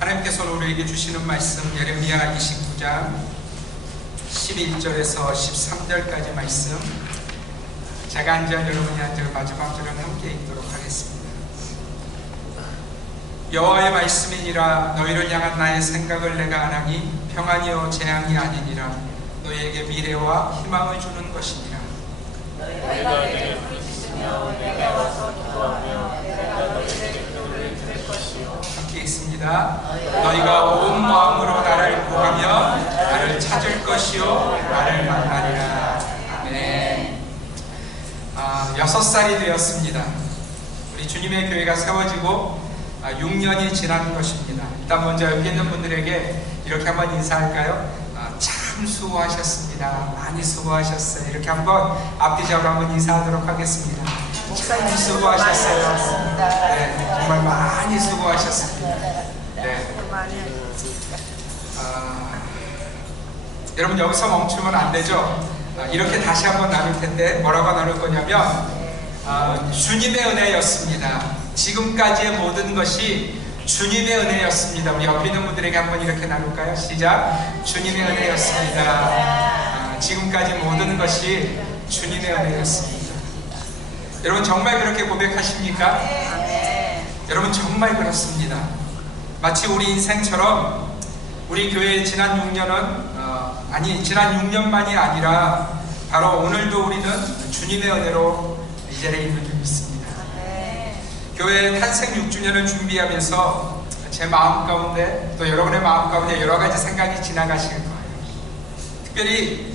하나님께서 우리에게 주시는 말씀 예레미야 29장 11절에서 13절까지 말씀, 제가 한 절 여러분이 한 절 마지막 절은 함께 읽도록 하겠습니다. 여호와의 말씀이니라. 너희를 향한 나의 생각을 내가 아나니 평안이요 재앙이 아니니라. 너희에게 미래와 희망을 주는 것이니라. 너희가 내게 부르짖으며 내가 와서 기도하며 내가 너희에게 기도를 들을 것이요. 함께 읽습니다. 너희가 온 마음으로 나를 구하며 나를 찾을 것이요 나를 만나리라. 아멘. 6살이 되었습니다. 우리 주님의 교회가 세워지고 6년이 지난 것입니다. 일단 먼저 여기 있는 분들에게 이렇게 한번 인사할까요? 참 수고하셨습니다. 많이 수고하셨어요. 이렇게 한번 앞뒤적으로 한번 인사하도록 하겠습니다. 참 수고하셨어요. 네, 정말 많이 수고하셨습니다. 네. 여러분 여기서 멈추면 안 되죠? 이렇게 다시 한번 나눌 텐데 뭐라고 나눌 거냐면 주님의 은혜였습니다. 지금까지의 모든 것이 주님의 은혜였습니다. 우리 옆에 있는 분들에게 한번 이렇게 나눌까요? 시작. 주님의 은혜였습니다. 지금까지 모든 것이 주님의 은혜였습니다. 여러분 정말 그렇게 고백하십니까? 여러분 정말 그렇습니다. 마치 우리 인생처럼 우리 교회의 지난 6년은 지난 6년만이 아니라 바로 오늘도 우리는 주님의 은혜로 이 자리에 있는 줄 믿습니다. 교회 탄생 6주년을 준비하면서 제 마음 가운데 또 여러분의 마음 가운데 여러 가지 생각이 지나가실 거예요. 특별히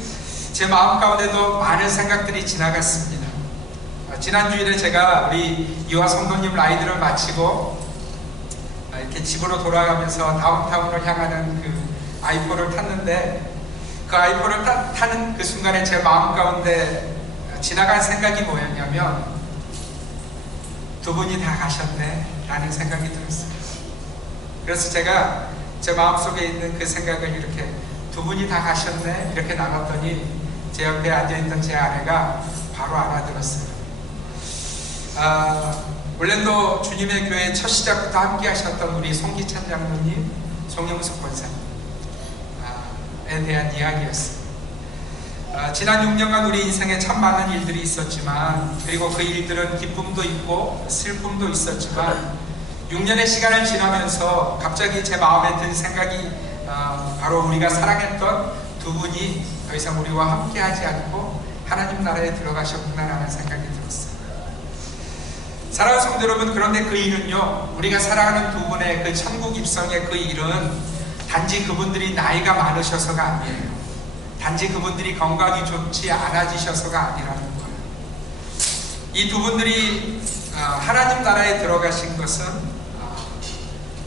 제 마음 가운데도 많은 생각들이 지나갔습니다. 지난 주일에 제가 우리 이화 성도님 라이드를 마치고 이렇게 집으로 돌아가면서 다운타운을 향하는 그 아이포를 탔는데 그 아이포를 타는 그 순간에 제 마음 가운데 지나간 생각이 뭐였냐면 두 분이 다 가셨네 라는 생각이 들었어요. 그래서 제가 제 마음속에 있는 그 생각을 이렇게 두 분이 다 가셨네 이렇게 나갔더니 제 옆에 앉아있던 제 아내가 바로 알아들었어요. 올랜도 주님의 교회 첫 시작부터 함께 하셨던 우리 송기찬 장로님, 송영숙 권사님에 대한 이야기였어요. 지난 6년간 우리 인생에 참 많은 일들이 있었지만, 그리고 그 일들은 기쁨도 있고 슬픔도 있었지만 6년의 시간을 지나면서 갑자기 제 마음에 든 생각이 바로 우리가 사랑했던 두 분이 더 이상 우리와 함께 하지 않고 하나님 나라에 들어가셨구나라는 생각이 들었어요. 사랑하는 성도 여러분, 그런데 그 일은요, 우리가 사랑하는 두 분의 그 천국 입성의 그 일은 단지 그분들이 나이가 많으셔서가 아니에요. 단지 그분들이 건강이 좋지 않아지셔서가 아니라는 거예요. 이 두 분들이 하나님 나라에 들어가신 것은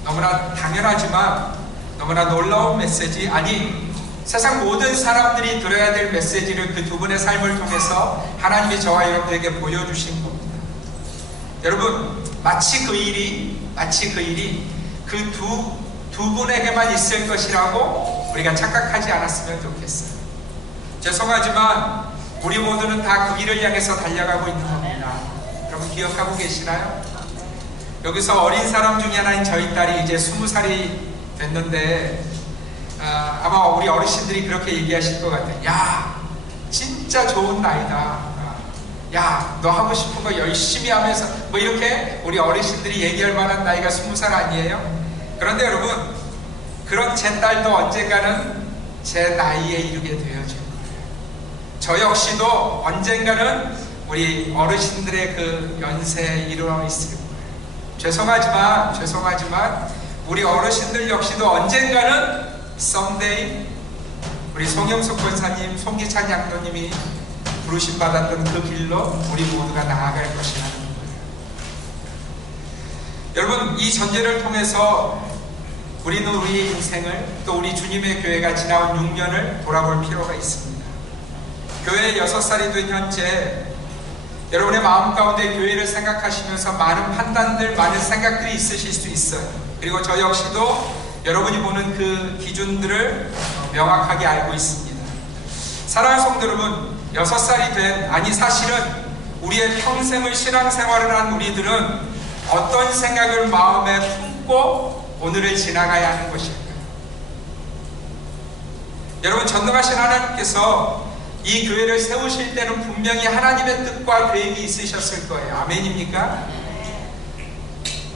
너무나 당연하지만 너무나 놀라운 메시지, 아니 세상 모든 사람들이 들어야 될 메시지를 그 두 분의 삶을 통해서 하나님이 저와 여러분에게 보여주신 겁니다. 여러분, 마치 그 일이 그 두 분에게만 있을 것이라고 우리가 착각하지 않았으면 좋겠어요. 죄송하지만 우리 모두는 다 그 길을 향해서 달려가고 있는 겁니다. 여러분 기억하고 계시나요? 여기서 어린 사람 중에 하나인 저희 딸이 이제 20살이 됐는데 아마 우리 어르신들이 그렇게 얘기하실 것 같아요. 야, 진짜 좋은 나이다. 야, 너 하고 싶은 거 열심히 하면서 뭐 이렇게 우리 어르신들이 얘기할 만한 나이가 20살 아니에요? 그런데 여러분, 그런 제 딸도 언젠가는 제 나이에 이르게 되어질 거예요. 저 역시도 언젠가는 우리 어르신들의 그 연세에 이르러 있을 거예요. 죄송하지만 우리 어르신들 역시도 언젠가는 someday 우리 송영숙 권사님, 송기찬 양도님이 부르심 받았던 그 길로 우리 모두가 나아갈 것이라는 거예요. 여러분, 이 전제를 통해서 우리는 우리 인생을, 또 우리 주님의 교회가 지나온 6년을 돌아볼 필요가 있습니다. 교회 6살이 된 현재 여러분의 마음 가운데 교회를 생각하시면서 많은 판단들, 많은 생각들이 있으실 수 있어요. 그리고 저 역시도 여러분이 보는 그 기준들을 명확하게 알고 있습니다. 사랑하는 성도 여러분, 6살이 된, 아니 사실은 우리의 평생을 신앙생활을 한 우리들은 어떤 생각을 마음에 품고 오늘을 지나가야 하는 것일까요? 여러분, 전능하신 하나님께서 이 교회를 세우실 때는 분명히 하나님의 뜻과 계획이 있으셨을 거예요. 아멘입니까?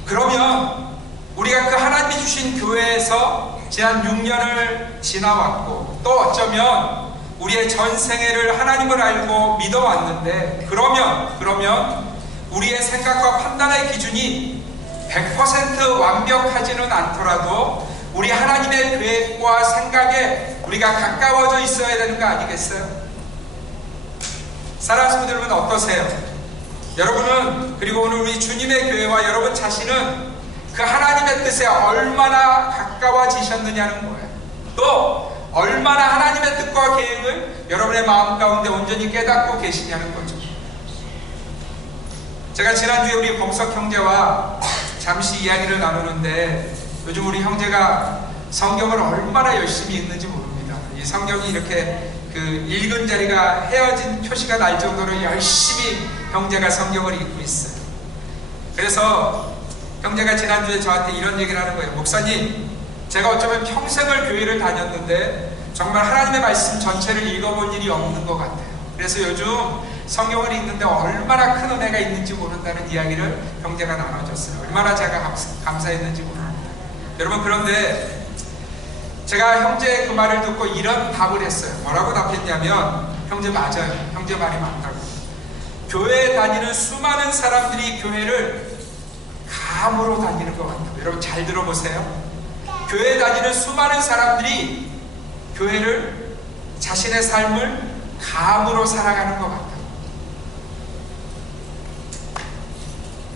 그러면 우리가 그 하나님이 주신 교회에서 지난 6년을 지나왔고, 또 어쩌면 우리의 전생애를 하나님을 알고 믿어왔는데, 그러면 우리의 생각과 판단의 기준이 100% 완벽하지는 않더라도 우리 하나님의 계획과 생각에 우리가 가까워져 있어야 되는 거 아니겠어요? 사랑하는 성도 여러분, 어떠세요? 여러분은, 그리고 오늘 우리 주님의 교회와 여러분 자신은 그 하나님의 뜻에 얼마나 가까워지셨느냐는 거예요. 또 얼마나 하나님의 뜻과 계획을 여러분의 마음 가운데 온전히 깨닫고 계시냐는 거죠. 제가 지난주에 우리 봉석 형제와 잠시 이야기를 나누는데, 요즘 우리 형제가 성경을 얼마나 열심히 읽는지 모릅니다. 이 성경이 이렇게 그 읽은 자리가 헤어진 표시가 날 정도로 열심히 형제가 성경을 읽고 있어요. 그래서 형제가 지난주에 저한테 이런 얘기를 하는 거예요. 목사님, 제가 어쩌면 평생을 교회를 다녔는데 정말 하나님의 말씀 전체를 읽어본 일이 없는 것 같아요. 그래서 요즘 성경을 읽는데 얼마나 큰 은혜가 있는지 모른다는 이야기를 형제가 나눠줬어요. 얼마나 제가 감사했는지 모릅니다. 여러분, 그런데 제가 형제의 그 말을 듣고 이런 답을 했어요. 뭐라고 답했냐면, 형제 맞아요. 형제 말이 맞다고. 교회에 다니는 수많은 사람들이 교회를 감으로 다니는 것 같다고. 여러분 잘 들어보세요. 교회에 다니는 수많은 사람들이 교회를, 자신의 삶을 감으로 살아가는 것 같다고.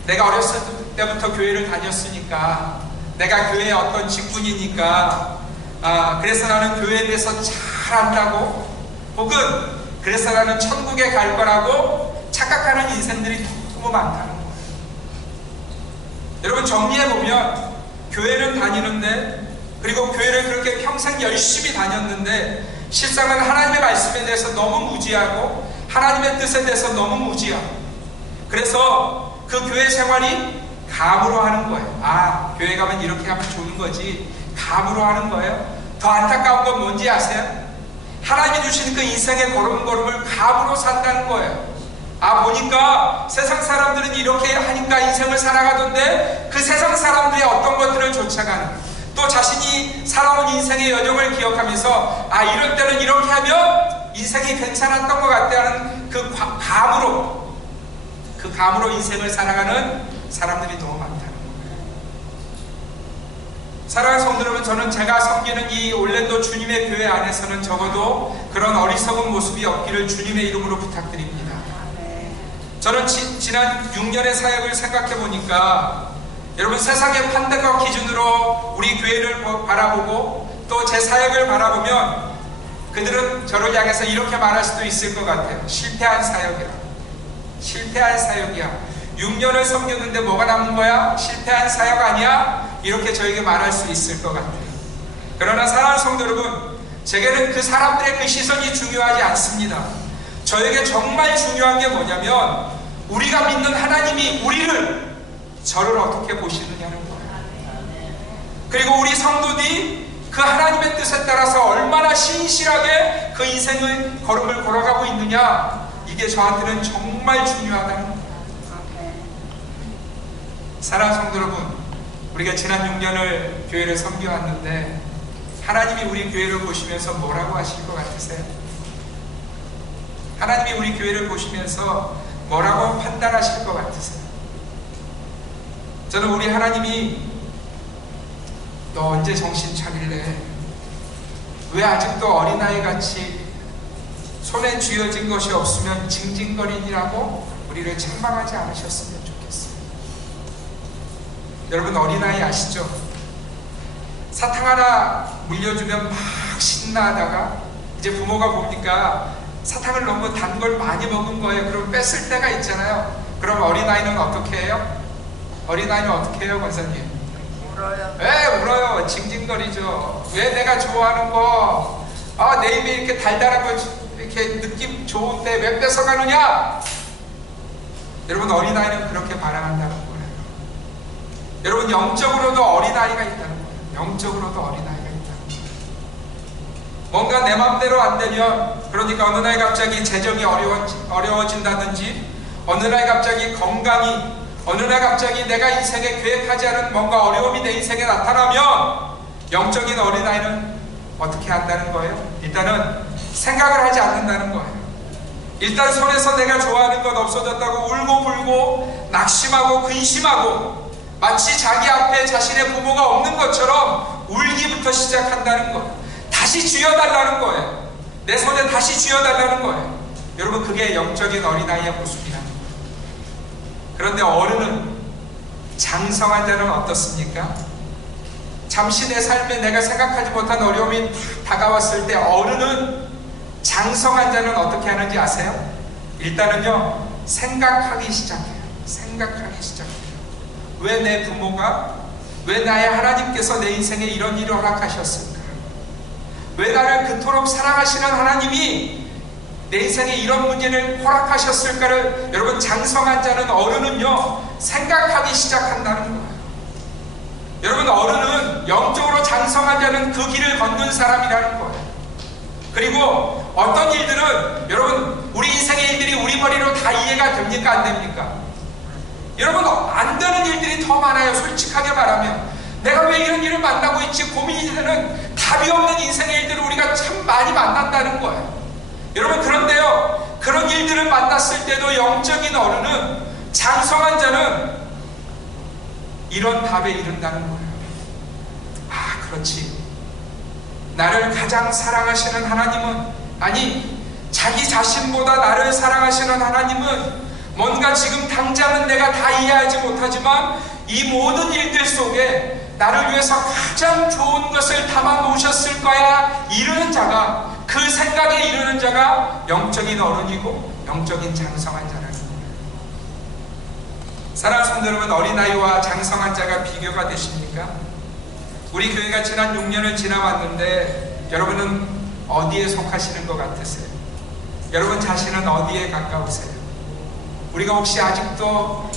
내가 어렸을 때부터 교회를 다녔으니까, 내가 교회의 어떤 직분이니까, 그래서 나는 교회에 대해서 잘 안다고, 혹은 그래서 나는 천국에 갈 거라고 착각하는 인생들이 너무 많다는 거예요. 여러분, 정리해보면 교회는 다니는데, 그리고 교회를 그렇게 평생 열심히 다녔는데 실상은 하나님의 말씀에 대해서 너무 무지하고 하나님의 뜻에 대해서 너무 무지하고, 그래서 그 교회 생활이 감으로 하는 거예요. 교회 가면 이렇게 하면 좋은 거지, 감으로 하는 거예요. 더 안타까운 건 뭔지 아세요? 하나님이 주신 그 인생의 걸음걸음을 감으로 산다는 거예요. 보니까 세상 사람들은 이렇게 하니까 인생을 살아가던데, 그 세상 사람들이 어떤 것들을 쫓아가는, 또 자신이 살아온 인생의 여정을 기억하면서 이럴 때는 이렇게 하면 인생이 괜찮았던 것 같다는 그 감으로 인생을 살아가는 사람들이 너무 많다는 거예요. 사랑하는 성도 여러분, 저는 제가 섬기는 이 올랜도 주님의 교회 안에서는 적어도 그런 어리석은 모습이 없기를 주님의 이름으로 부탁드립니다. 저는 지난 6년의 사역을 생각해 보니까, 여러분, 세상의 판단과 기준으로 우리 교회를 바라보고 또 제 사역을 바라보면 그들은 저를 향해서 이렇게 말할 수도 있을 것 같아요. 실패한 사역이야. 실패한 사역이야. 6년을 섬겼는데 뭐가 남은 거야? 실패한 사역 아니야? 이렇게 저에게 말할 수 있을 것 같아요. 그러나 사랑하는 성도 여러분, 제게는 그 사람들의 그 시선이 중요하지 않습니다. 저에게 정말 중요한 게 뭐냐면, 우리가 믿는 하나님이 저를 어떻게 보시느냐는 거예요. 그리고 우리 성도들이 그 하나님의 뜻에 따라서 얼마나 신실하게 그 인생의 걸음을 걸어가고 있느냐, 이게 저한테는 정말 중요하다는 거예요. 사랑하는 성도 여러분, 우리가 지난 6년을 교회를 섬겨왔는데 하나님이 우리 교회를 보시면서 뭐라고 하실 것 같으세요? 하나님이 우리 교회를 보시면서 뭐라고 판단하실 것 같으세요? 저는 우리 하나님이 너 언제 정신 차릴래? 왜 아직도 어린아이같이 손에 쥐어진 것이 없으면 징징거리니라고 우리를 책망하지 않으셨으면 좋겠어요. 여러분, 어린아이 아시죠? 사탕 하나 물려주면 막 신나하다가 이제 부모가 보니까 사탕을 너무 단 걸 많이 먹은 거예요. 그럼 뺐을 때가 있잖아요. 그럼 어린아이는 어떻게 해요? 어린아이는 어떻게 해요, 권사님? 울어요. 왜 울어요? 징징거리죠. 왜 내가 좋아하는 거, 내 입에 이렇게 달달한 거, 이렇게 느낌 좋은데 왜 뺏어가느냐? 여러분, 어린아이는 그렇게 반항한다는 거예요. 여러분, 영적으로도 어린아이가 있다는 거예요. 영적으로도 어린아이가 있다. 뭔가 내 맘대로 안 되면, 그러니까 어느 날 갑자기 재정이 어려워진다든지, 어느 날 갑자기 건강이, 어느 날 갑자기 내가 인생에 계획하지 않은 뭔가 어려움이 내 인생에 나타나면 영적인 어린아이는 어떻게 한다는 거예요? 일단은 생각을 하지 않는다는 거예요. 일단 손에서 내가 좋아하는 것 없어졌다고 울고 불고 낙심하고 근심하고 마치 자기 앞에 자신의 부모가 없는 것처럼 울기부터 시작한다는 거예요. 다시 쥐어달라는 거예요. 내 손에 다시 쥐어달라는 거예요. 여러분, 그게 영적인 어린아이의 모습이라는 거예요. 그런데 어른은, 장성한 자는 어떻습니까? 잠시 내 삶에 내가 생각하지 못한 어려움이 다가왔을 때 어른은, 장성한 자는 어떻게 하는지 아세요? 일단은요, 생각하기 시작해요. 생각하기 시작해요. 왜 내 부모가, 왜 나의 하나님께서 내 인생에 이런 일을 허락하셨을까? 왜 나를 그토록 사랑하시는 하나님이 내 인생에 이런 문제를 허락하셨을까를, 여러분, 장성한 자는, 어른은요, 생각하기 시작한다는 거예요. 여러분, 어른은, 영적으로 장성한 자는 그 길을 걷는 사람이라는 거예요. 그리고 어떤 일들은, 여러분, 우리 인생의 일들이 우리 머리로 다 이해가 됩니까? 안 됩니까? 여러분, 안 되는 일들이 더 많아요. 솔직하게 말하면 내가 왜 이런 일을 만나고 있지 고민이 되는, 답이 없는 인생의 일들을 우리가 참 많이 만난다는 거예요. 여러분, 그런데요, 그런 일들을 만났을 때도 영적인 어른은, 장성한 자는 이런 답에 이른다는 거예요. 아, 그렇지. 나를 가장 사랑하시는 하나님은, 아니, 자기 자신보다 나를 사랑하시는 하나님은 뭔가 지금 당장은 내가 다 이해하지 못하지만 이 모든 일들 속에 나를 위해서 가장 좋은 것을 담아 놓으셨을 거야, 이르는 자가, 그 생각에 이르는 자가 영적인 어른이고 영적인 장성한 자라는 거예요. 사랑하는 성도 여러분, 어린아이와 장성한 자가 비교가 되십니까? 우리 교회가 지난 6년을 지나왔는데 여러분은 어디에 속하시는 것 같으세요? 여러분 자신은 어디에 가까우세요? 우리가 혹시 아직도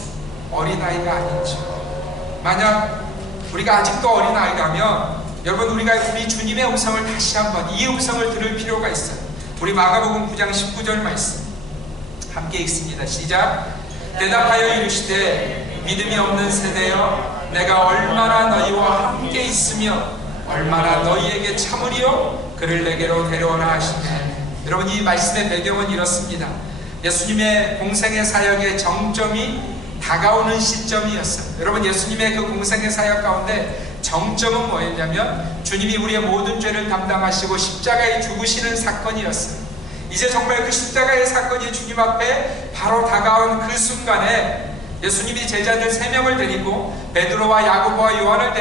어린아이가 아닌지, 만약 우리가 아직도 어린아이라면 여러분, 우리가 우리 주님의 음성을 다시 한번, 이 음성을 들을 필요가 있어요. 우리 마가복음 9장 19절 말씀 함께 읽습니다. 시작. 대답하여 이르시되 믿음이 없는 세대여, 내가 얼마나 너희와 함께 있으며 얼마나 너희에게 참으리요, 그를 내게로 데려오라 하시네. 여러분, 이 말씀의 배경은 이렇습니다. 예수님의 공생의 사역의 정점이 다가오는 시점이었어요. 여러분, 예수님의 그 공생의 사역 가운데 정점은 뭐였냐면 주님이 우리의 모든 죄를 담당하시고 십자가에 죽으시는 사건이었어요. 이제 정말 그 십자가의 사건이 주님 앞에 바로 다가온 그 순간에 예수님이 제자들 3명을 데리고 베드로와 야고보와 요한을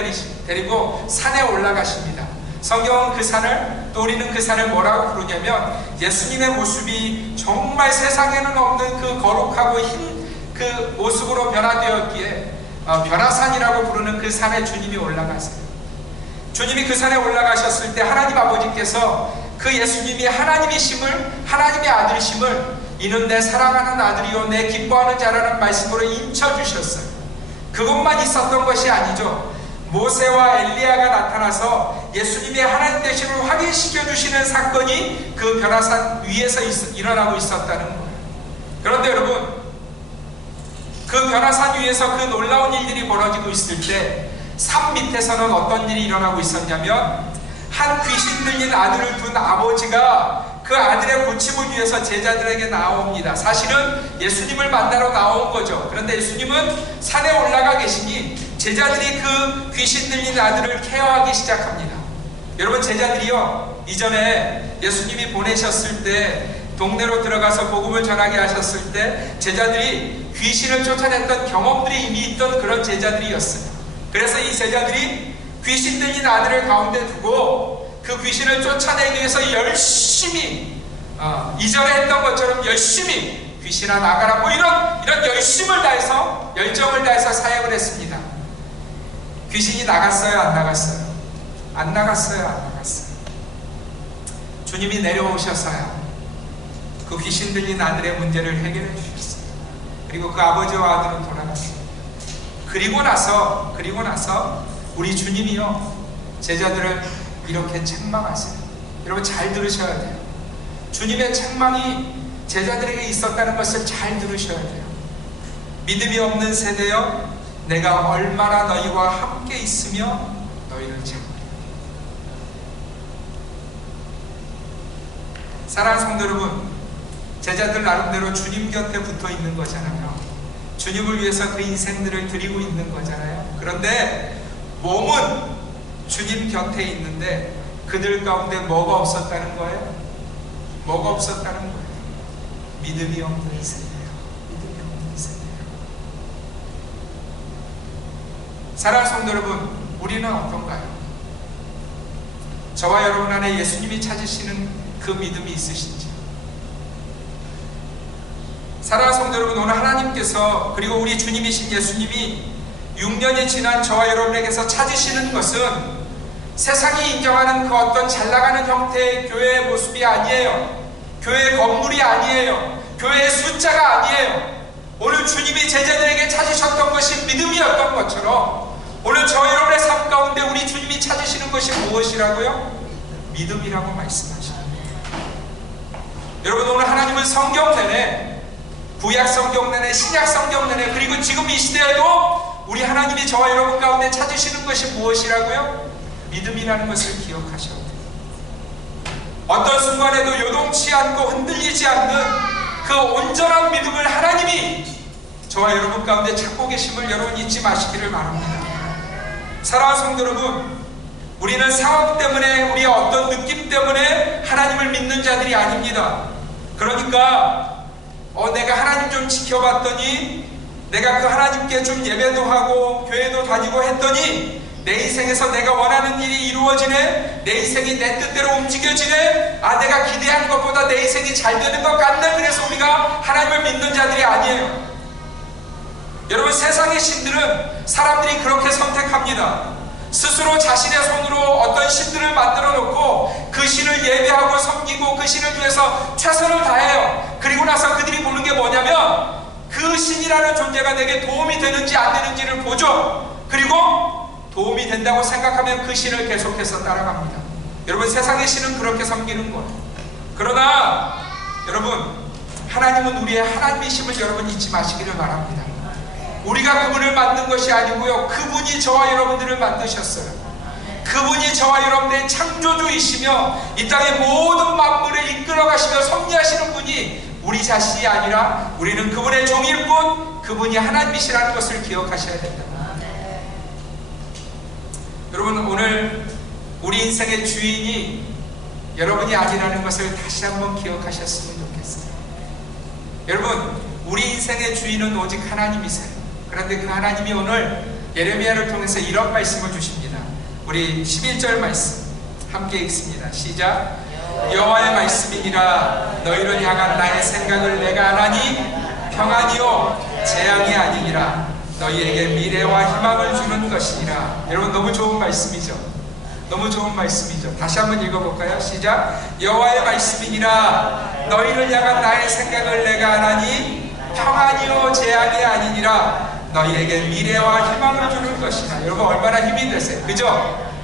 데리고 산에 올라가십니다. 성경은 그 산을, 또 우리는 그 산을 뭐라고 부르냐면 예수님의 모습이 정말 세상에는 없는 그 거룩하고 흰 그 모습으로 변화되었기에 변화산이라고 부르는 그 산에 주님이 올라가세요. 주님이 그 산에 올라가셨을 때 하나님 아버지께서 그 예수님이 하나님이심을, 하나님의 아들이심을, 이는 내 사랑하는 아들이요 내 기뻐하는 자라는 말씀으로 인쳐주셨어요. 그것만 있었던 것이 아니죠. 모세와 엘리야가 나타나서 예수님의 하나님 되심을 확인시켜 주시는 사건이 그 변화산 위에서 일어나고 있었다는 거예요. 그런데 여러분, 그 변화산 위에서 그 놀라운 일들이 벌어지고 있을 때 산 밑에서는 어떤 일이 일어나고 있었냐면, 한 귀신 들린 아들을 둔 아버지가 그 아들의 고침을 위해서 제자들에게 나옵니다. 사실은 예수님을 만나러 나온 거죠. 그런데 예수님은 산에 올라가 계시니 제자들이 그 귀신 들린 아들을 케어하기 시작합니다. 여러분, 제자들이요, 이전에 예수님이 보내셨을 때, 동네로 들어가서 복음을 전하게 하셨을 때 제자들이 귀신을 쫓아냈던 경험들이 이미 있던 그런 제자들이었어요. 그래서 이 제자들이 귀신 들린 아들을 가운데 두고 그 귀신을 쫓아내기 위해서 열심히, 이전에 했던 것처럼 열심히 귀신아 나가라, 뭐 이런 열심을 다해서, 열정을 다해서 사역을 했습니다. 귀신이 나갔어요, 안 나갔어요? 안 나갔어요, 안 나갔어요? 주님이 내려오셔서요, 그 귀신 들린 아들의 문제를 해결해 주셨어요. 그리고 그 아버지와 아들은 돌아갔어요. 그리고 나서 우리 주님이요, 제자들을 이렇게 책망하세요. 여러분 잘 들으셔야 돼요. 주님의 책망이 제자들에게 있었다는 것을 잘 들으셔야 돼요. 믿음이 없는 세대여, 내가 얼마나 너희와 함께 있으며 너희를 찾으리라. 사랑하는 성도 여러분, 제자들 나름대로 주님 곁에 붙어 있는 거잖아요. 주님을 위해서 그 인생들을 드리고 있는 거잖아요. 그런데 몸은 주님 곁에 있는데 그들 가운데 뭐가 없었다는 거예요? 뭐가 없었다는 거예요? 믿음이 없는 세대예요. 믿음이 없는 세대예요. 사랑하는 성도 여러분, 우리는 어떤가요? 저와 여러분 안에 예수님이 찾으시는 그 믿음이 있으신지? 사랑하는 성도 여러분, 오늘 하나님께서 그리고 우리 주님이신 예수님이 6년이 지난 저와 여러분에게서 찾으시는 것은 세상이 인정하는 그 어떤 잘나가는 형태의 교회의 모습이 아니에요. 교회의 건물이 아니에요. 교회의 숫자가 아니에요. 오늘 주님이 제자들에게 찾으셨던 것이 믿음이었던 것처럼 오늘 저와 여러분의 삶 가운데 우리 주님이 찾으시는 것이 무엇이라고요? 믿음이라고 말씀하십니다. 여러분, 오늘 하나님은 성경 내내, 구약 성경 내내, 신약 성경 내내, 그리고 지금 이 시대에도 우리 하나님이 저와 여러분 가운데 찾으시는 것이 무엇이라고요? 믿음이라는 것을 기억하셔야 돼요. 어떤 순간에도 요동치 않고 흔들리지 않는 그 온전한 믿음을 하나님이 저와 여러분 가운데 찾고 계심을 여러분 잊지 마시기를 바랍니다. 사랑하는 성도 여러분, 우리는 상황 때문에, 우리의 어떤 느낌 때문에 하나님을 믿는 자들이 아닙니다. 그러니까 내가 하나님 좀 지켜봤더니, 내가 그 하나님께 좀 예배도 하고 교회도 다니고 했더니 내 인생에서 내가 원하는 일이 이루어지네, 내 인생이 내 뜻대로 움직여지네, 내가 기대한 것보다 내 인생이 잘 되는 것 같네. 그래서 우리가 하나님을 믿는 자들이 아니에요. 여러분, 세상의 신들은 사람들이 그렇게 선택합니다. 스스로 자신의 손으로 어떤 신들을 만들어 놓고 그 신을 예배하고 섬기고 그 신을 위해서 최선을 다해요. 그리고 나서 그들이 보는 게 뭐냐면 그 신이라는 존재가 내게 도움이 되는지 안 되는지를 보죠. 그리고 도움이 된다고 생각하면 그 신을 계속해서 따라갑니다. 여러분, 세상의 신은 그렇게 섬기는 거예요. 그러나 여러분, 하나님은 우리의 하나님이심을 여러분 잊지 마시기를 바랍니다. 우리가 그분을 만든 것이 아니고요, 그분이 저와 여러분들을 만드셨어요. 그분이 저와 여러분들의 창조주이시며 이 땅의 모든 만물을 이끌어 가시며 섭리하시는 분이 우리 자신이 아니라 우리는 그분의 종일 뿐, 그분이 하나님이시라는 것을 기억하셔야 된다. 여러분, 오늘 우리 인생의 주인이 여러분이 아니라는 것을 다시 한번 기억하셨으면 좋겠어요. 여러분, 우리 인생의 주인은 오직 하나님이세요. 그런데 그 하나님이 오늘 예레미야를 통해서 이런 말씀을 주십니다. 우리 11절 말씀 함께 읽습니다. 시작. 여호와의 말씀이니라, 너희를 향한 나의 생각을 내가 아나니 평안이요 재앙이 아니니라, 너희에게 미래와 희망을 주는 것이니라. 여러분, 너무 좋은 말씀이죠. 너무 좋은 말씀이죠. 다시 한번 읽어볼까요? 시작. 여호와의 말씀이니라, 너희를 향한 나의 생각을 내가 아나니 평안이요 재앙이 아니니라, 너희에게 미래와 희망을 주는 것이라. 여러분, 얼마나 힘이 되세요, 그죠?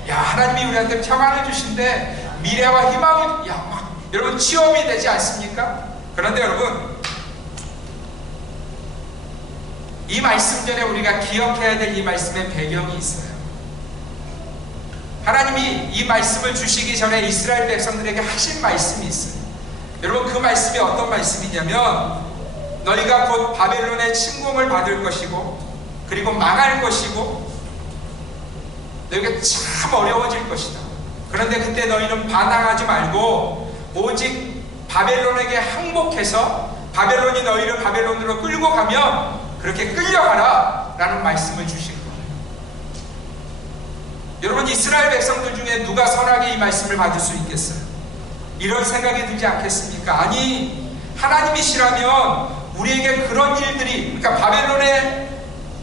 야, 하나님이 우리한테 평안을 주신데 미래와 희망을, 여러분, 취업이 되지 않습니까? 그런데 여러분, 이 말씀 전에 우리가 기억해야 될 이 말씀의 배경이 있어요. 하나님이 이 말씀을 주시기 전에 이스라엘 백성들에게 하신 말씀이 있어요. 여러분, 그 말씀이 어떤 말씀이냐면, 너희가 곧 바벨론의 침공을 받을 것이고, 그리고 망할 것이고, 너희가 참 어려워질 것이다. 그런데 그때 너희는 반항하지 말고 오직 바벨론에게 항복해서 바벨론이 너희를 바벨론으로 끌고 가면 그렇게 끌려가라 라는 말씀을 주신 거예요. 여러분, 이스라엘 백성들 중에 누가 선하게 이 말씀을 받을 수 있겠어요? 이런 생각이 들지 않겠습니까? 아니, 하나님이시라면 우리에게 그런 일들이, 그러니까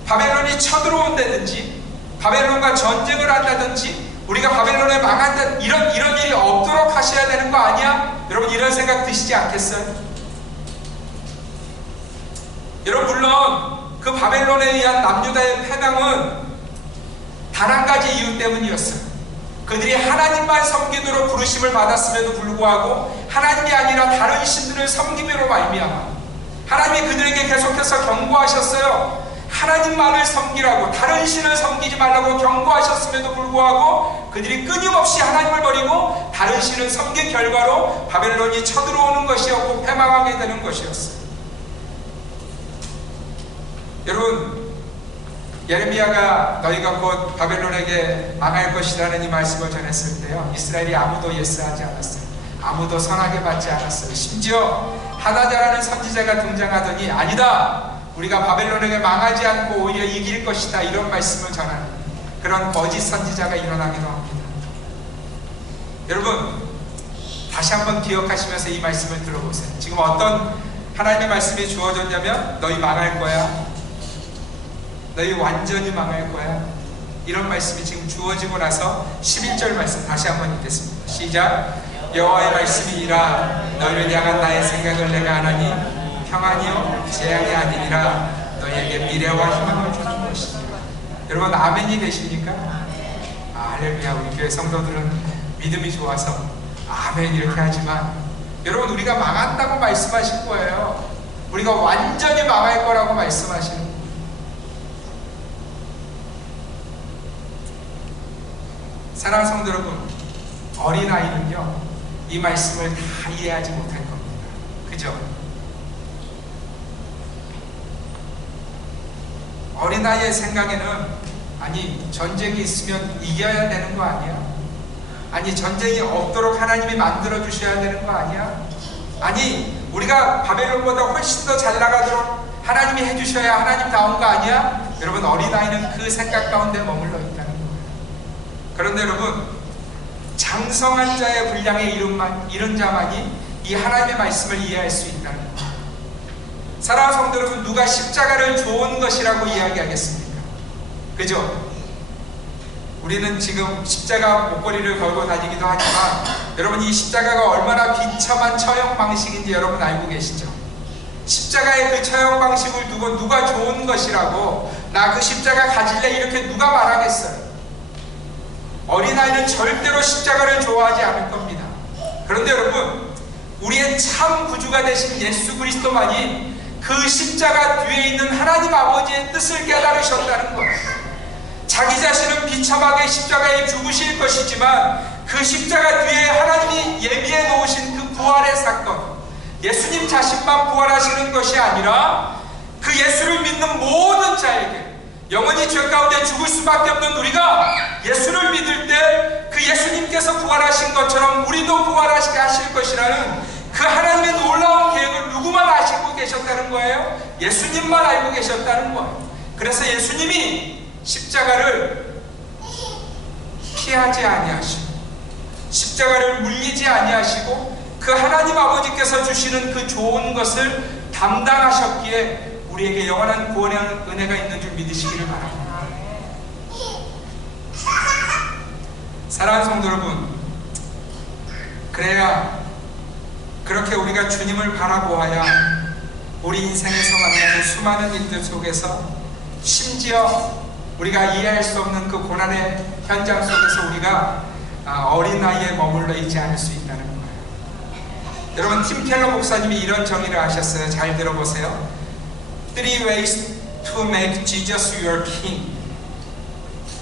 바벨론이 쳐들어온다든지 바벨론과 전쟁을 한다든지 우리가 바벨론에 망한다, 이런 일이 없도록 하셔야 되는 거 아니야? 여러분, 이런 생각 드시지 않겠어요? 여러분, 물론 그 바벨론에 의한 남유다의 패망은 단 한 가지 이유 때문이었어요. 그들이 하나님만 섬기도록 부르심을 받았음에도 불구하고 하나님이 아니라 다른 신들을 섬김으로 말미암아 하나님이 그들에게 계속해서 경고하셨어요. 하나님만을 섬기라고, 다른 신을 섬기지 말라고 경고하셨음에도 불구하고 그들이 끊임없이 하나님을 버리고 다른 신을 섬긴 결과로 바벨론이 쳐들어오는 것이었고 패망하게 되는 것이었어요. 여러분, 예레미야가 너희가 곧 바벨론에게 망할 것이라는 이 말씀을 전했을 때요, 이스라엘이 아무도 예스하지 않았어요. 아무도 선하게 받지 않았어요. 심지어 하나자라는 선지자가 등장하더니 아니다, 우리가 바벨론에게 망하지 않고 오히려 이길 것이다, 이런 말씀을 전하는 그런 거짓 선지자가 일어나기도 합니다. 여러분, 다시 한번 기억하시면서 이 말씀을 들어보세요. 지금 어떤 하나님의 말씀이 주어졌냐면 너희 망할 거야, 너희 완전히 망할 거야, 이런 말씀이 지금 주어지고 나서 11절 말씀 다시 한번 읽겠습니다. 시작. 여호와의 말씀이니라. 너희를 향한 나의 생각을 내가 하나니 평안이요 재앙이 아니니라. 너희에게 미래와 희망을 주는 것이니라. 여러분, 아멘이 되십니까? 할렐루야. 우리 교회 성도들은 믿음이 좋아서 아멘 이렇게 하지만, 여러분, 우리가 망한다고 말씀하신 거예요. 우리가 완전히 망할 거라고 말씀하시는 거예요. 사랑하는 성도 여러분, 어린아이는요 이 말씀을 다 이해하지 못할 겁니다. 그죠? 어린아이의 생각에는 아니, 전쟁이 있으면 이겨야 되는 거 아니야? 아니, 전쟁이 없도록 하나님이 만들어 주셔야 되는 거 아니야? 아니, 우리가 바벨론보다 훨씬 더 잘 나가도록 하나님이 해주셔야 하나님다운 거 아니야? 여러분, 어린아이는 그 생각 가운데 머물러 있다는 거예요. 그런데 여러분, 장성한 자의 분량에 이른 자만이 이 하나님의 말씀을 이해할 수 있다는 거예요. 사랑하는 성도 여러분, 누가 십자가를 좋은 것이라고 이야기하겠습니까? 그죠? 우리는 지금 십자가 목걸이를 걸고 다니기도 하지만, 여러분, 이 십자가가 얼마나 비참한 처형 방식인지 여러분 알고 계시죠? 십자가의 그 처형 방식을 두고 누가 좋은 것이라고, 나 그 십자가 가질래, 이렇게 누가 말하겠어요? 어린아이는 절대로 십자가를 좋아하지 않을 겁니다. 그런데 여러분, 우리의 참 구주가 되신 예수 그리스도만이 그 십자가 뒤에 있는 하나님 아버지의 뜻을 깨달으셨다는 거예요. 자기 자신은 비참하게 십자가에 죽으실 것이지만 그 십자가 뒤에 하나님이 예비해 놓으신 그 부활의 사건, 예수님 자신만 부활하시는 것이 아니라 그 예수를 믿는 모든 자에게, 영원히 죄 가운데 죽을 수밖에 없는 우리가 예수를 믿을 때 그 예수님께서 부활하신 것처럼 우리도 부활하시게 하실 것이라는 그 하나님의 놀라운 계획을 누구만 아시고 계셨다는 거예요? 예수님만 알고 계셨다는 거예요. 그래서 예수님이 십자가를 피하지 아니하시고 십자가를 물리지 아니하시고 그 하나님 아버지께서 주시는 그 좋은 것을 담당하셨기에 우리에게 영원한 구원의 은혜가 있는 줄 믿으시기를 바랍니다. 사랑하는 성도 여러분, 그래야 그렇게 우리가 주님을 바라보아야 우리 인생에서 만나는 수많은 일들 속에서, 심지어 우리가 이해할 수 없는 그 고난의 현장 속에서 우리가 어린아이에 머물러 있지 않을 수 있다는 거예요. 여러분, 팀 켈러 목사님이 이런 정의를 하셨어요. 잘 들어보세요. 3 ways to make Jesus your king.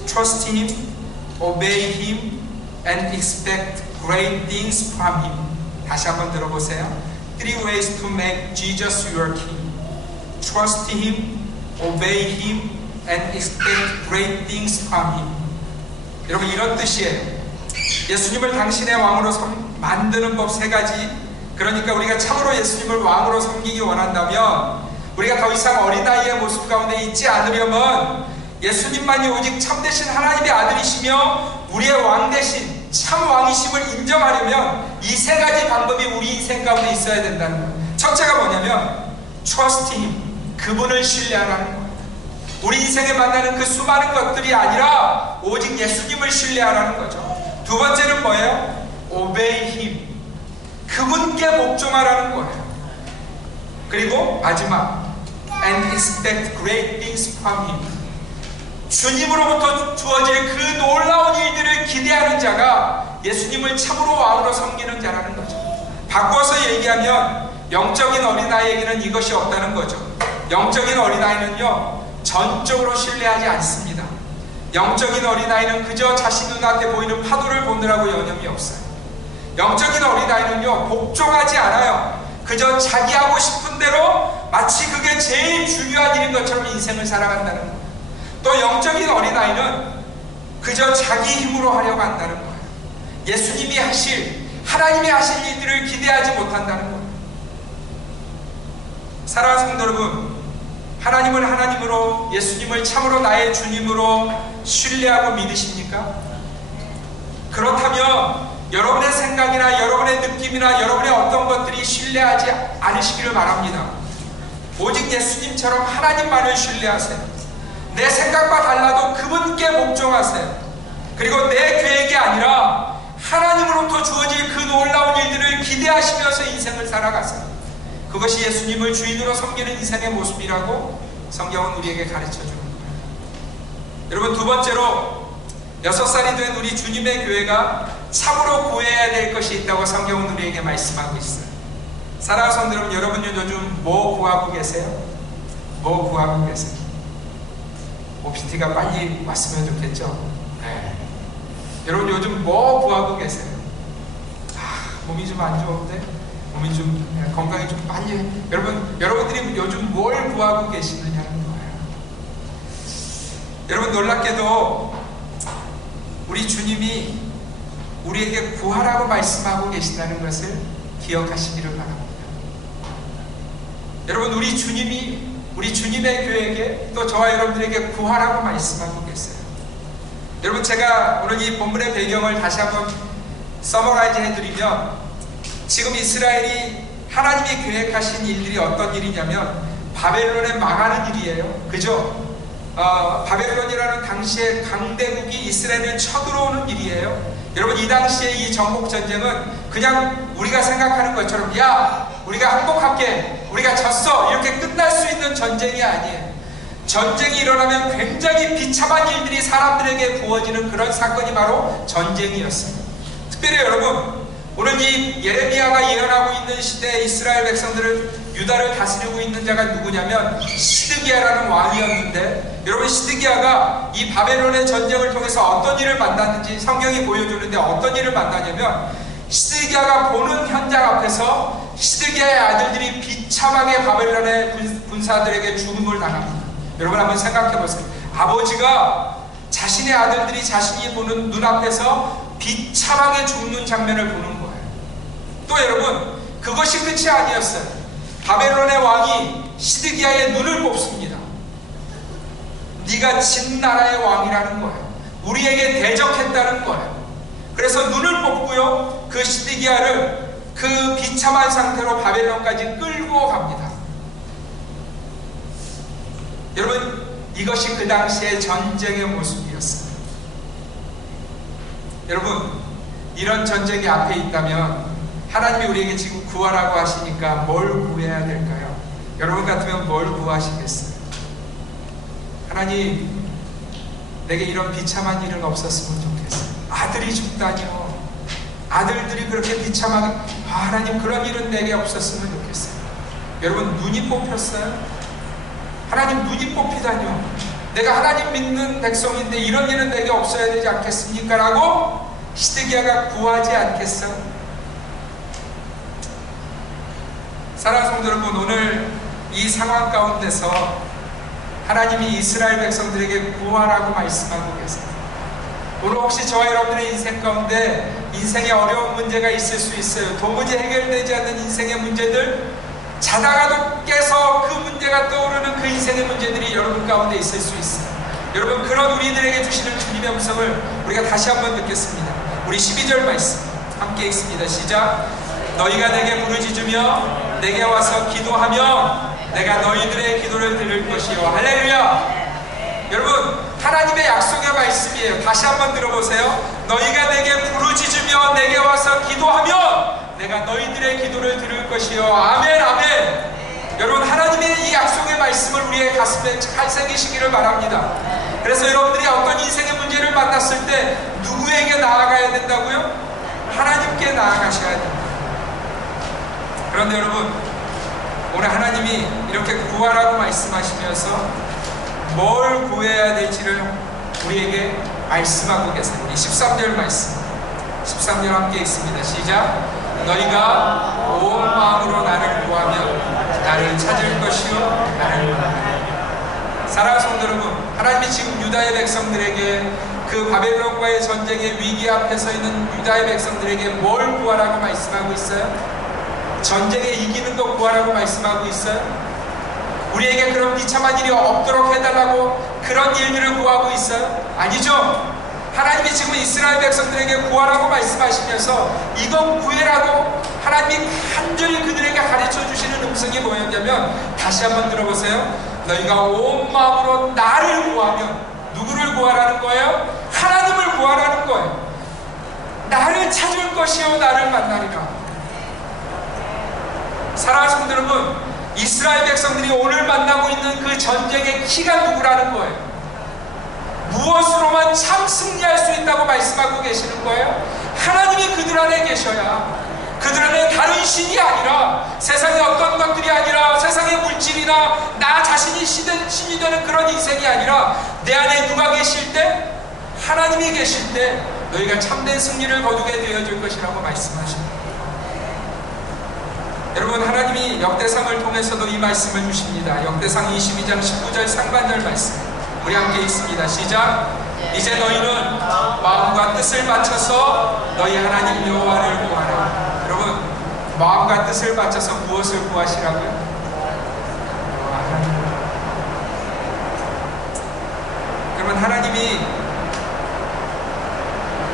Trust him, obey him, and expect great things from him. 다시 한번 들어보세요. 3 ways to make Jesus your king. Trust him, obey him, and expect great things from him. 여러분, 이런 뜻이에요. 예수님을 당신의 왕으로 만드는 법 3가지. 그러니까 우리가 참으로 예수님을 왕으로 섬기기 원한다면, 우리가 더 이상 어린아이의 모습 가운데 있지 않으려면 예수님만이 오직 참되신 하나님의 아들이시며 우리의 왕 대신 참 왕이심을 인정하려면 이 3가지 방법이 우리 인생 가운데 있어야 된다는 거예요. 첫째가 뭐냐면 Trust him, 그분을 신뢰하라는 거예요. 우리 인생에 만나는 그 수많은 것들이 아니라 오직 예수님을 신뢰하라는 거죠. 두 번째는 뭐예요? Obey him, 그분께 복종하라는 거예요. 그리고 마지막 And expect great things from him, 주님으로부터 주어질 그 놀라운 일들을 기대하는 자가 예수님을 참으로 왕으로 섬기는 자라는 거죠. 바꿔서 얘기하면 영적인 어린아이에게는 이것이 없다는 거죠. 영적인 어린아이는요, 전적으로 신뢰하지 않습니다. 영적인 어린아이는 그저 자신 눈앞에 보이는 파도를 보느라고 여념이 없어요. 영적인 어린아이는요, 복종하지 않아요. 그저 자기 하고 싶은 대로 마치 그게 제일 중요한 일인 것처럼 인생을 살아간다는 거예요. 또 영적인 어린아이는 그저 자기 힘으로 하려고 한다는 거예요. 예수님이 하나님이 하실 일들을 기대하지 못한다는 거예요. 사랑하는 성도 여러분, 하나님을 하나님으로, 예수님을 참으로 나의 주님으로 신뢰하고 믿으십니까? 그렇다면 여러분의 생각이나 여러분의 느낌이나 여러분의 어떤 것들이 신뢰하지 않으시기를 바랍니다. 오직 예수님처럼 하나님만을 신뢰하세요. 내 생각과 달라도 그분께 복종하세요. 그리고 내 계획이 아니라 하나님으로부터 주어질 그 놀라운 일들을 기대하시면서 인생을 살아가세요. 그것이 예수님을 주인으로 섬기는 인생의 모습이라고 성경은 우리에게 가르쳐주는 거예요. 여러분, 두 번째로 6살이 된 우리 주님의 교회가 참으로 구해야 될 것이 있다고 성경은 우리에게 말씀하고 있어요. 사랑하는 성도 여러분, 여러분 요즘 뭐 구하고 계세요? 뭐 구하고 계세요? OPT가 빨리 왔으면 좋겠죠? 네. 여러분 요즘 뭐 구하고 계세요? 몸이 좀 안 좋은데? 몸이 좀 건강이 좀 빨리, 여러분들이 요즘 뭘 구하고 계시느냐는 거예요. 여러분, 놀랍게도 우리 주님이 우리에게 구하라고 말씀하고 계신다는 것을 기억하시기를 바랍니다. 여러분, 우리 주님의 교회에게 또 저와 여러분들에게 구하라고 말씀하고 계세요. 여러분, 제가 오늘 이 본문의 배경을 다시 한번 서머라이즈 해드리면, 지금 이스라엘이 하나님이 계획하신 일들이 어떤 일이냐면 바벨론에 망하는 일이에요. 그죠? 바벨론이라는 당시의 강대국이 이스라엘을 쳐들어오는 일이에요. 여러분, 이 당시에 이 정복전쟁은 그냥 우리가 생각하는 것처럼 야, 우리가 항복할게, 우리가 졌어, 이렇게 끝날 수 있는 전쟁이 아니에요. 전쟁이 일어나면 굉장히 비참한 일들이 사람들에게 부어지는 그런 사건이 바로 전쟁이었습니다. 특별히 여러분, 오늘 이 예레미야가 예언하고 있는 시대에 이스라엘 백성들을, 유다를 다스리고 있는 자가 누구냐면 시드기야라는 왕이었는데, 여러분, 시드기야가 이 바벨론의 전쟁을 통해서 어떤 일을 만났는지 성경이 보여주는데, 어떤 일을 만나냐면 시드기야가 보는 현장 앞에서 시드기야의 아들들이 비참하게 바벨론의 군사들에게 죽음을 당합니다. 여러분, 한번 생각해 보세요. 아버지가 자신의 아들들이 자신이 보는 눈앞에서 비참하게 죽는 장면을 보는 거예요. 또 여러분, 그것이 끝이 아니었어요. 바벨론의 왕이 시드기야의 눈을 뽑습니다. 네가 진 나라의 왕이라는 거예요. 우리에게 대적했다는 거예요. 그래서 눈을 뽑고요, 그 시드기야를 그 비참한 상태로 바벨론까지 끌고 갑니다. 여러분, 이것이 그 당시의 전쟁의 모습이었어요. 여러분, 이런 전쟁이 앞에 있다면 하나님이 우리에게 지금 구하라고 하시니까 뭘 구해야 될까요? 여러분 같으면 뭘 구하시겠어요? 하나님, 내게 이런 비참한 일은 없었으면 좋겠어요. 아들이 죽다니요. 아들들이 그렇게 비참하게, 하나님, 그런 일은 내게 없었으면 좋겠어요. 여러분, 눈이 뽑혔어요? 하나님, 눈이 뽑히다니요. 내가 하나님 믿는 백성인데 이런 일은 내게 없어야 되지 않겠습니까? 라고 시드기야가 구하지 않겠어요? 사랑하는 성도 여러분, 오늘 이 상황 가운데서 하나님이 이스라엘 백성들에게 구하라고 말씀하고 계세요. 오늘 혹시 저와 여러분들의 인생 가운데 인생에 어려운 문제가 있을 수 있어요. 도무지 해결되지 않는 인생의 문제들, 자다가도 깨서 그 문제가 떠오르는 그 인생의 문제들이 여러분 가운데 있을 수 있어요. 여러분, 그런 우리들에게 주시는 주님의 음성을 우리가 다시 한번 듣겠습니다. 우리 12절 말씀 함께 읽습니다. 시작. 너희가 내게 부르짖으며 내게 와서 기도하며 내가 너희들의 기도를 들을 것이요. 할렐루야. 여러분, 하나님의 약속의 말씀이에요. 다시 한번 들어보세요. 너희가 내게 부르짖으며 내게 와서 기도하며 내가 너희들의 기도를 들을 것이요. 아멘, 아멘. 여러분, 하나님의 이 약속의 말씀을 우리의 가슴에 잘 새기시기를 바랍니다. 그래서 여러분들이 어떤 인생의 문제를 만났을 때 누구에게 나아가야 된다고요? 하나님께 나아가셔야 됩니다. 그런데 여러분, 오늘 하나님이 이렇게 구하라고 말씀하시면서 뭘 구해야 될지를 우리에게 말씀하고 계세요. 이 13절 말씀, 13절 함께 읽습니다. 시작. 너희가 온 마음으로 나를 구하면 나를 찾을 것이요 나를 만나리라. 사랑하는 성도 여러분, 하나님이 지금 유다의 백성들에게 그 바벨론과의 전쟁의 위기 앞에 서 있는 유다의 백성들에게 뭘 구하라고 말씀하고 있어요? 전쟁에 이기는 거 구하라고 말씀하고 있어요? 우리에게 그런 비참한 일이 없도록 해달라고 그런 일들을 구하고 있어요? 아니죠. 하나님이 지금 이스라엘 백성들에게 구하라고 말씀하시면서 이건 구해라고 하나님이 간절히 그들에게 가르쳐 주시는 음성이 뭐였냐면, 다시 한번 들어보세요. 너희가 온 마음으로 나를 구하면, 누구를 구하라는 거예요? 하나님을 구하라는 거예요. 나를 찾을 것이요 나를 만나리라. 사랑하는 성도 여러분, 이스라엘 백성들이 오늘 만나고 있는 그 전쟁의 키가 누구라는 거예요? 무엇으로만 참 승리할 수 있다고 말씀하고 계시는 거예요? 하나님이 그들 안에 계셔야, 그들 안에 다른 신이 아니라, 세상의 어떤 것들이 아니라, 세상의 물질이나 나 자신이 신이 되는 그런 인생이 아니라, 내 안에 누가 계실 때? 하나님이 계실 때 너희가 참된 승리를 거두게 되어줄 것이라고 말씀하십니다. 여러분, 하나님이 역대상을 통해서도 이 말씀을 주십니다. 역대상 22장 19절 상반절 말씀 우리 함께 읽습니다. 시작. 이제 너희는 마음과 뜻을 바쳐서 너희 하나님 여호와를 구하라. 여러분, 마음과 뜻을 바쳐서 무엇을 구하시라고요? 여러분, 하나님이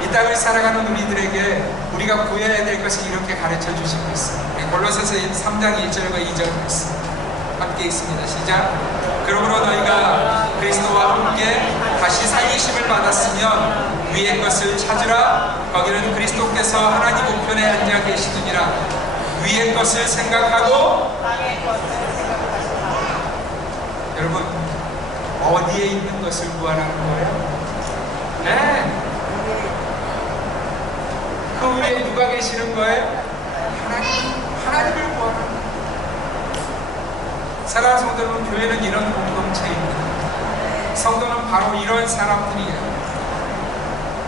이 땅을 살아가는 우리들에게 우리가 구해야 될 것을 이렇게 가르쳐 주시고 있어요. 골로새서 3장 1절과 2절 말씀 함께 읽습니다. 시작. 그러므로 너희가 그리스도와 함께 다시 살리심을 받았으면 위의 것을 찾으라. 거기는 그리스도께서 하나님 우편에 앉아 계시느니라. 위의 것을 생각하고. 여러분, 어디에 있는 것을 구하라는 거예요? 네. 그 위에 누가 계시는 거예요? 하나님을 구하라는 거예요. 사랑하는 성도 여러분, 교회는 이런 공동체입니다. 성도는 바로 이런 사람들이에요.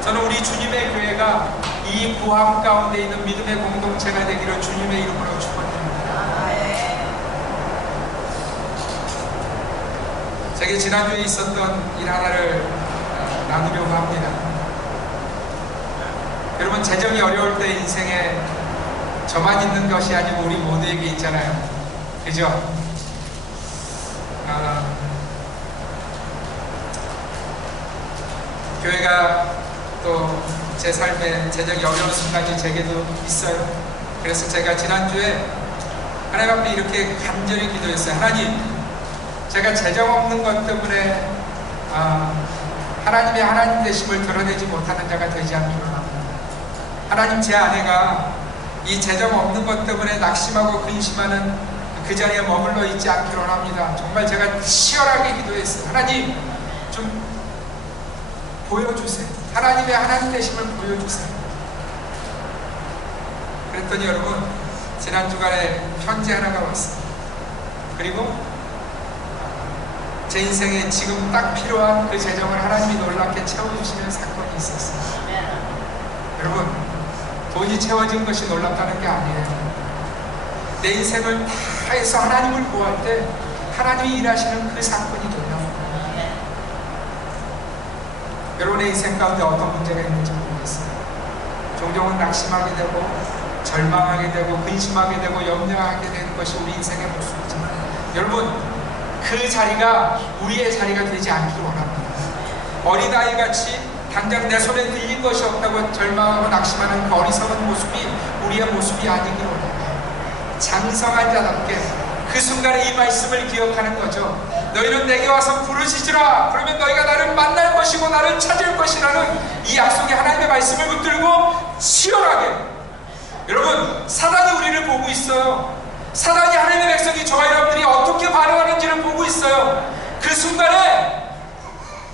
저는 우리 주님의 교회가 이 구함 가운데 있는 믿음의 공동체가 되기를 주님의 이름으로 축원드립니다. 제게 지난주에 있었던 일 하나를 나누려고 합니다. 여러분, 재정이 어려울 때 인생에 저만 있는 것이 아니고 우리 모두에게 있잖아요. 그죠? 교회가 또 제 삶에 재정이 어려운 순간이 제게도 있어요. 그래서 제가 지난주에 하나님 앞에 이렇게 간절히 기도했어요. 하나님, 제가 재정 없는 것 때문에 하나님의 하나님 되심을 드러내지 못하는 자가 되지 않기를 합니다. 하나님, 제 아내가 이 재정 없는 것 때문에 낙심하고 근심하는 그 자리에 머물러 있지 않기를 합니다. 정말 제가 치열하게 기도했어요. 하나님, 좀 보여주세요. 하나님의 하나님 되심을 보여주세요. 그랬더니 여러분, 지난 주간에 편지 하나가 왔어요. 그리고 제 인생에 지금 딱 필요한 그 재정을 하나님이 놀랍게 채워주시는 사건이 있었어요. 여러분, 돈이 채워진 것이 놀랍다는 게 아니에요. 내 인생을 다 해서 하나님을 구할 때 하나님이 일하시는 그 사건이 놀랍니다. 여러분의 인생 가운데 어떤 문제가 있는지 모르겠어요. 종종은 낙심하게 되고 절망하게 되고 근심하게 되고 염려하게 되는 것이 우리 인생의 모습이지만, 여러분, 그 자리가 우리의 자리가 되지 않기를 원합니다. 어린아이같이 당장 내 손에 들린 것이 없다고 절망하고 낙심하는 그 어리석은 모습이 우리의 모습이 아니기를 원합니다. 장성한 자답게 그 순간에 이 말씀을 기억하는 거죠. 너희는 내게 와서 부르짖으라. 그러면 너희가 나를 만날 것이고 나를 찾을 것이라는 이 약속의 하나님의 말씀을 붙들고 치열하게. 여러분, 사단이 우리를 보고 있어요. 사단이 하나님의 백성이 저와 여러분들이 어떻게 반응하는지를 보고 있어요. 그 순간에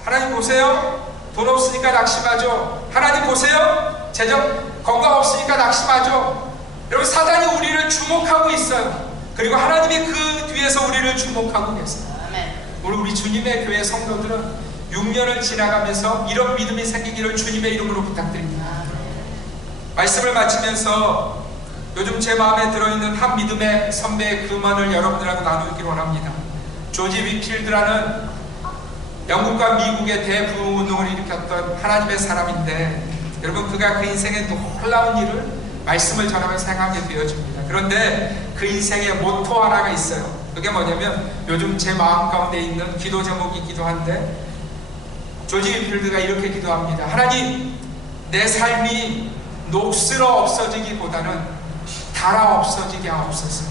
하나님 보세요. 돈 없으니까 낙심하죠. 하나님 보세요. 재정 건강 없으니까 낙심하죠. 여러분, 사단이 우리를 주목하고 있어요. 그리고 하나님이 그 뒤에서 우리를 주목하고 계세요. 오늘 우리 주님의 교회 성도들은 6년을 지나가면서 이런 믿음이 생기기를 주님의 이름으로 부탁드립니다. 말씀을 마치면서 요즘 제 마음에 들어있는 한 믿음의 선배의 금언을 여러분들하고 나누기를 원합니다. 조지 위필드라는 영국과 미국의 대부흥운동을 일으켰던 하나님의 사람인데, 여러분, 그가 그 인생의 놀라운 일을 말씀을 전하면서 행하게 되어집니다. 그런데 그 인생의 모토 하나가 있어요. 그게 뭐냐면 요즘 제 마음 가운데 있는 기도 제목이기도 한데, 조지 위필드가 이렇게 기도합니다. 하나님, 내 삶이 녹슬어 없어지기보다는 닳아 없어지게 하옵소서.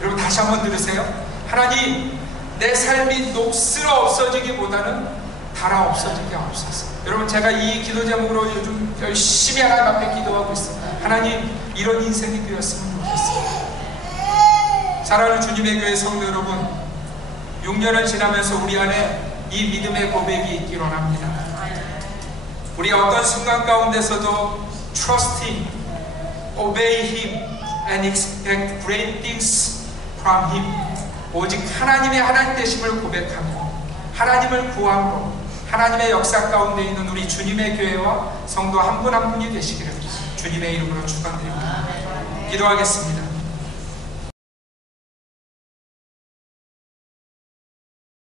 여러분, 다시 한번 들으세요. 하나님, 내 삶이 녹슬어 없어지기보다는 닳아 없어지게 하옵소서. 여러분, 제가 이 기도 제목으로 요즘 열심히 하나님 앞에 기도하고 있어요. 하나님, 이런 인생이 되었으면 좋겠어요. 사랑하는 주님의 교회 성도 여러분, 6년을 지나면서 우리 안에 이 믿음의 고백이 있기를 원합니다. 우리 어떤 순간 가운데서도 trust Him, obey Him, and expect great things from Him. 오직 하나님의 하나님 되심을 고백하며 하나님을 구함으로 하나님의 역사 가운데 있는 우리 주님의 교회와 성도 한 분 한 분이 되시기를 주님의 이름으로 축원드립니다. 기도하겠습니다.